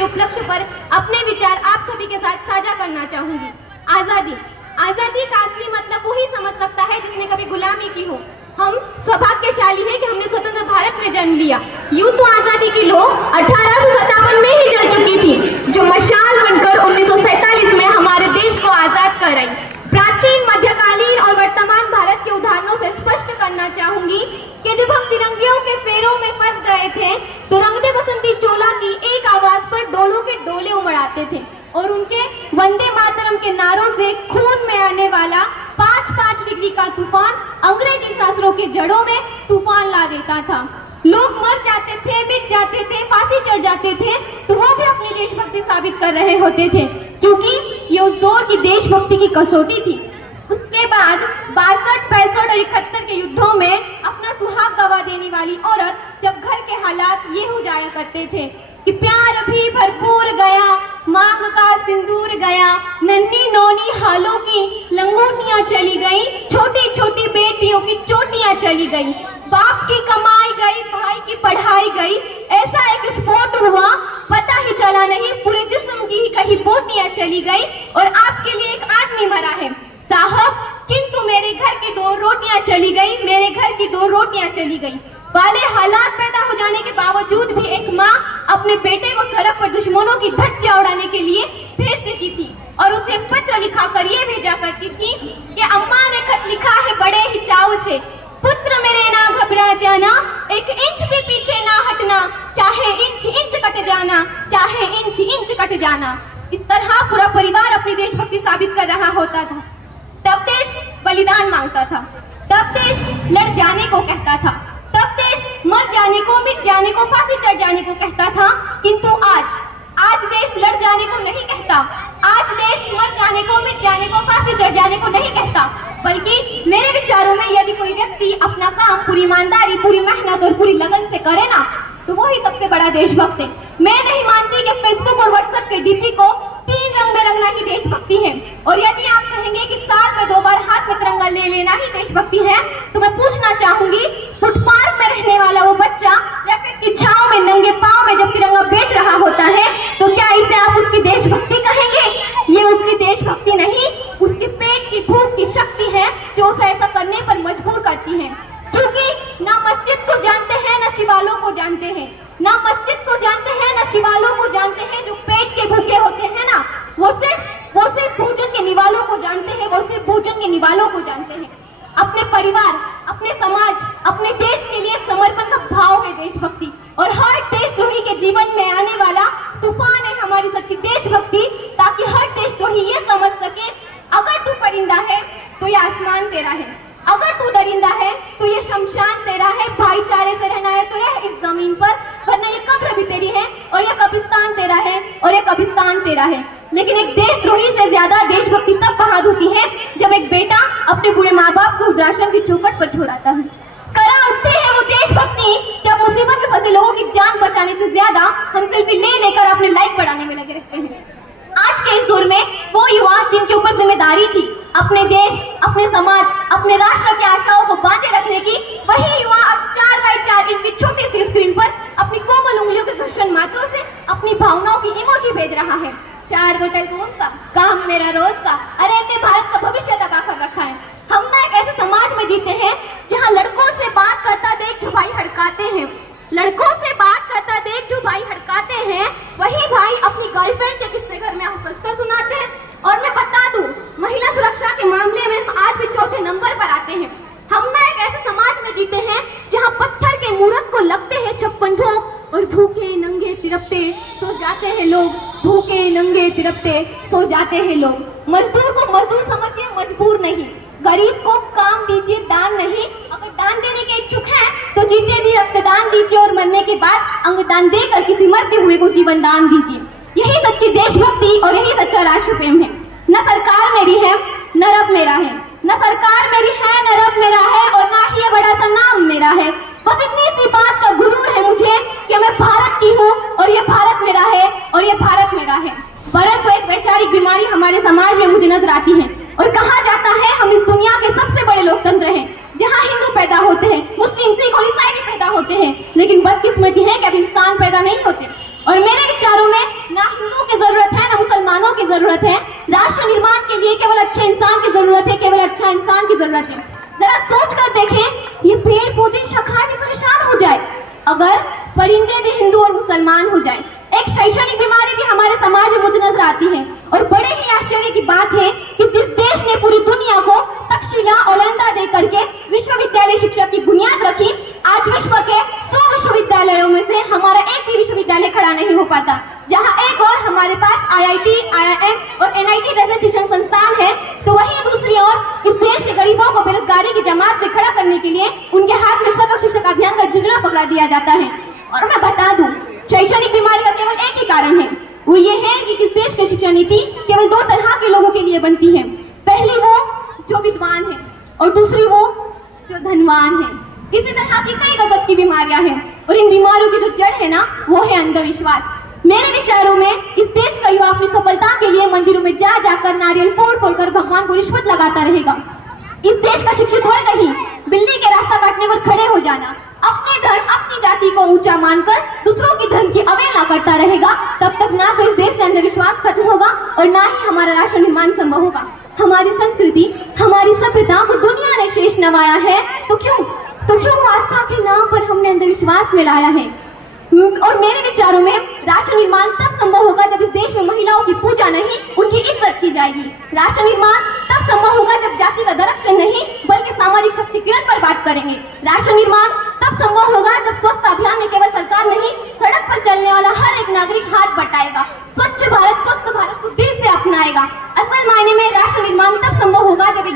के उपलक्ष्य पर अपने विचार आप सभी के साथ साझा करना चाहूंगी। आजादी, आजादी का असली मतलब वो ही समझ सकता है जिसने कभी गुलामी की हो। हम सौभाग्यशाली हैं कि हमने स्वतंत्र भारत में जन्म लिया। यूं तो आजादी की लौ 1857 में ही जल चुकी थी, जो मशाल बनकर 1947 में हमारे देश को आजाद कराई। प्राचीन, मध्यकालीन और वर्तमान भारत के उदाहरणों से स्पष्ट करना चाहूंगी कि जब हम तिरंगियों के पैरों में फंस गए थे तो रंगदे बसंती चोला की एक आवाज पर डोलों के डोले उमड़ाते थे और उनके वंदे मातरम के नारों से खून में आने वाला 5-5 डिग्री का तूफान अंग्रेजी शासकों के जड़ों में तूफान ला देता था। लोग मर जाते थे, मिट जाते थे, फांसी चढ़ जाते थे, तो वो भी अपनी देशभक्ति साबित कर रहे होते थे, क्योंकि ये उस दौर की देशभक्ति की कसौटी थी। उसके बाद 62, 65 और 71 के युद्धों में अपना सुहाग गवा देने वाली औरत जब घर के हालात ये हो जाया करते थे कि प्यार भी भरपूर गया, मांग का सिंदूर गया, नन्ही नौनी हालों की लंगोटियां चली गई, छोटी छोटी बेटियों की चोटियां चली गई, बाप की कमाई गई, भाई की पढ़ाई गई, ऐसा एक स्फोट हुआ, पता ही चला नहीं, पूरे जिस्म की ही कहीं बोटियां चली गई और आपके लिए एक आदमी मरा है साहब, किंतु मेरे घर की 2 रोटियां चली गई, मेरे घर की 2 रोटियां चली गई वाले हालात पैदा हो जाने के बावजूद भी एक माँ अपने बेटे को सड़क पर दुश्मनों की धज्जियां उड़ाने के लिए भेज देती थी और उसे पत्र लिखा कर ये भेजा करती थी कि अम्मा ने खत लिखा है बड़े ही चाव से, पुत्र मेरे ना घबरा जाना, 1 इंच भी पीछे ना हटना, चाहे इंच इंच कट जाना, चाहे इंच इंच कट जाना। इस तरह पूरा परिवार अपनी देशभक्ति साबित कर रहा होता था। तब देश बलिदान मांगता था, तब देश लड़ जाने को कहता था, तब देश मर जाने को, मिट जाने को, फांसी चढ़ जाने को कहता था, किंतु आज देश लड़ जाने को नहीं कहता, आज देश मर जाने को, मिट जाने को, फांसी चढ़ जाने को नहीं कहता, बल्कि मेरे विचारों में यदि कोई व्यक्ति अपना काम पूरी ईमानदारी, पूरी मेहनत और पूरी लगन से करे ना, तो वो ही सबसे बड़ा देशभक्त है। मैं नहीं मानती कि फेसबुक और व्हाट्सएप के डीपी को 3 रंग में रंगना ही देशभक्ति है, और यदि आप कहेंगे कि साल में 2 बार हाथ में तिरंगा ले लेना ही देशभक्ति है, तो मैं पूछना चाहूंगी, फुटपाथ में रहने वाला वो बच्चा रैकेट की छांव में नंगे पांव में जब तिरंगा बेच रहा होता है, तो क्या इसे आप उसकी देशभक्ति कहेंगे? ये उसकी देशभक्ति नहीं, उसके पेट की भूख की शक्ति है जो उसे ऐसा करने पर मजबूर करती है, क्योंकि ना मस्जिद को जानते हैं, ना शिवालों को जानते हैं, ना मस्जिद को जानते हैं, ना शिवालों को जानते हैं, जो पेट के भूखे होते हैं ना, वो सिर्फ भोजन के निवालों को जानते हैं, वो सिर्फ भोजन के निवालों को जानते हैं। अपने परिवार, अपने समाज, अपने देश के लिए समर्पण का भाव है देशभक्ति, और हर देशद्रोही के जीवन में आने वाला तूफान है हमारी सच्ची देशभक्ति, ताकि हर देशद्रोही ये समझ सके, अगर तू परिंदा है तो ये आसमान तेरा है, अगर तू दरिंदा है तो ये शमशान तेरा है, भाईचारे से रहना है तो रह इस जमीन पर, वरना ये कब्र भी तेरी है और ये कब्रिस्तान तेरा है और ये कब्रिस्तान तेरा है। लेकिन एक देशद्रोही से ज्यादा देशभक्ति तब बहाद होती है जब एक बेटा अपने बूढ़े माँ बाप को वृद्धाश्रम की चौखट पर छोड़ाता है। करा उठती है वो देशभक्ति जब मुसीबत में फंसे लोगों की जान बचाने से ज्यादा हम सेल्फी ले लेकर अपने लाइक बढ़ाने में लगे रहते हैं। आज के इस दौर में वो युवा जिनके ऊपर जिम्मेदारी थी अपने देश, अपने समाज, अपने राष्ट्र की आशाओं को बांधे रखने की, वही युवा अब 4x4 इंच की छोटी सी स्क्रीन पर अपनी कोमल उंगलियों के घर्षण मात्रों से अपनी भावनाओं की इमोजी भेज रहा है। 4 बोतल खून का, काम मेरा रोज का, अरे इतने भारत का भविष्य दबा कर रखा है। हम ना एक ऐसे समाज में जीते हैं जहाँ लड़कों से बात करता देख जो भाई हड़काते हैं, लड़कों से बात करता देख जो भाई हड़काते हैं, वही भाई अपनी गर्लफ्रेंड के किस्से घर में हंसकर सुनाते हैं। और मैं बता दूं, महिला सुरक्षा के मामले में हम आज भी 4थे नंबर पर आते हैं। हम ना एक ऐसे समाज में जीते हैं जहाँ पत्थर के मूर्त को लगते हैं 56 भोग और भूखे नंगे तिरपते सो जाते हैं लोग, भूखे नंगे तिरपते सो जाते हैं लोग। मजदूर को मजदूर समझिए, मजबूर नहीं। गरीब को काम दीजिए, दान नहीं। अगर दान देने के इच्छुक हैं तो जीते जी रक्तदान दीजिए और मरने के बाद अंगदान देकर किसी मरते हुए को जीवन दान दीजिए। यही सच्ची देशभक्ति और यही सच्चा राष्ट्र प्रेम है। न सरकार मेरी है न रब मेरा है, न सरकार मेरी है न रब मेरा है, और ना ही ये बड़ा सा नाम मेरा है। बस इतनी सी बात का गुरूर है मुझे कि मैं भारत की हूँ और ये भारत मेरा है और ये भारत मेरा है। परंतु एक वैचारिक बीमारी हमारे समाज में मुझे नजर आती है और कहा जाता है हम इस दुनिया के सबसे बड़े लोकतंत्र हैं, जहाँ हिंदू पैदा होते हैं, मुस्लिम, सिख और ईसाई भी पैदा होते हैं, लेकिन बदकिस्मती है कि अब इंसान पैदा नहीं होते। और मेरे विचारों में जरूरत है, राष्ट्र निर्माण के लिए केवल अच्छे इंसान की जरूरत है, केवल अच्छा इंसान की जरूरत है। जरा सोच कर देखें, ये पेड़ पौधे शाखाएं भी परेशान हो जाए अगर परिंदे भी हिंदू और मुसलमान हो जाए। एक शैक्षणिक बीमारी भी हमारे समाज में मुझे नजर आती है और बड़े ही आश्चर्य की बात है कि जिस देश ने पूरी दुनिया को तक्षशिला ओलंदा दे करके विश्वविद्यालय शिक्षा की बुनियाद रखी, आज विश्व के 100 विश्वविद्यालयों में से हमारा एक भी विश्वविद्यालय खड़ा नहीं हो पाता। जहां एक और हमारे पास IIT, IIM और NIT जैसे शिक्षण संस्थान है, तो वहीं दूसरी ओर इस देश के गरीबों को बेरोजगारी की जमात में खड़ा करने के लिए उनके हाथ में सर्व शिक्षक अभियान का जुजला पकड़ा दिया जाता है। और मैं बता दूं, शैक्षणिक बीमारी का केवल एक ही कारण है, वो ये है कि इस देश की शिक्षा नीति केवल 2 तरह के लोगों के लिए बनती है। पहली वो जो विद्वान है और दूसरी वो जो धनवान है। इसी तरह की कई गजब की बीमारियां हैं और इन बीमारियों की जो जड़ है ना, वो है अंधविश्वास। मेरे विचारों में इस देश का युवा अपनी सफलता के लिए मंदिरों में जा जाकर नारियल फोड़ फोड़ कर भगवान को रिश्वत लगाता रहेगा। इस देश का शिक्षित वर्ग ही बिल्ली के रास्ता काटने पर खड़े हो जाना, अपने धर्म अपनी जाति को ऊंचा मानकर दूसरों की धर्म की अवहेलना करता रहेगा, तब तक ना तो इस देश से अंधविश्वास खत्म होगा और ना ही हमारा राष्ट्र निर्माण संभव होगा। हमारी संस्कृति, हमारी सभ्यता को दुनिया ने शेष नवाया है, तो क्यों आस्था के नाम पर हमने अंधविश्वास में लाया है। और मेरे विचारों में राष्ट्र निर्माण तब संभव होगा जब इस देश में महिलाओं की पूजा नहीं, उनकी इज्जत की जाएगी। राष्ट्र निर्माण तब संभव होगा जब जाति का दरक्षण नहीं बल्कि सामाजिक शक्तिकरण पर बात करेंगे। राष्ट्र निर्माण तब संभव होगा जब स्वस्थ अभियान में केवल सरकार नहीं, सड़क पर चलने वाला हर एक नागरिक हाथ बटाएगा, स्वच्छ भारत स्वस्थ भारत को दिल से अपनाएगा। असल मायने में राष्ट्र निर्माण तब संभव होगा जब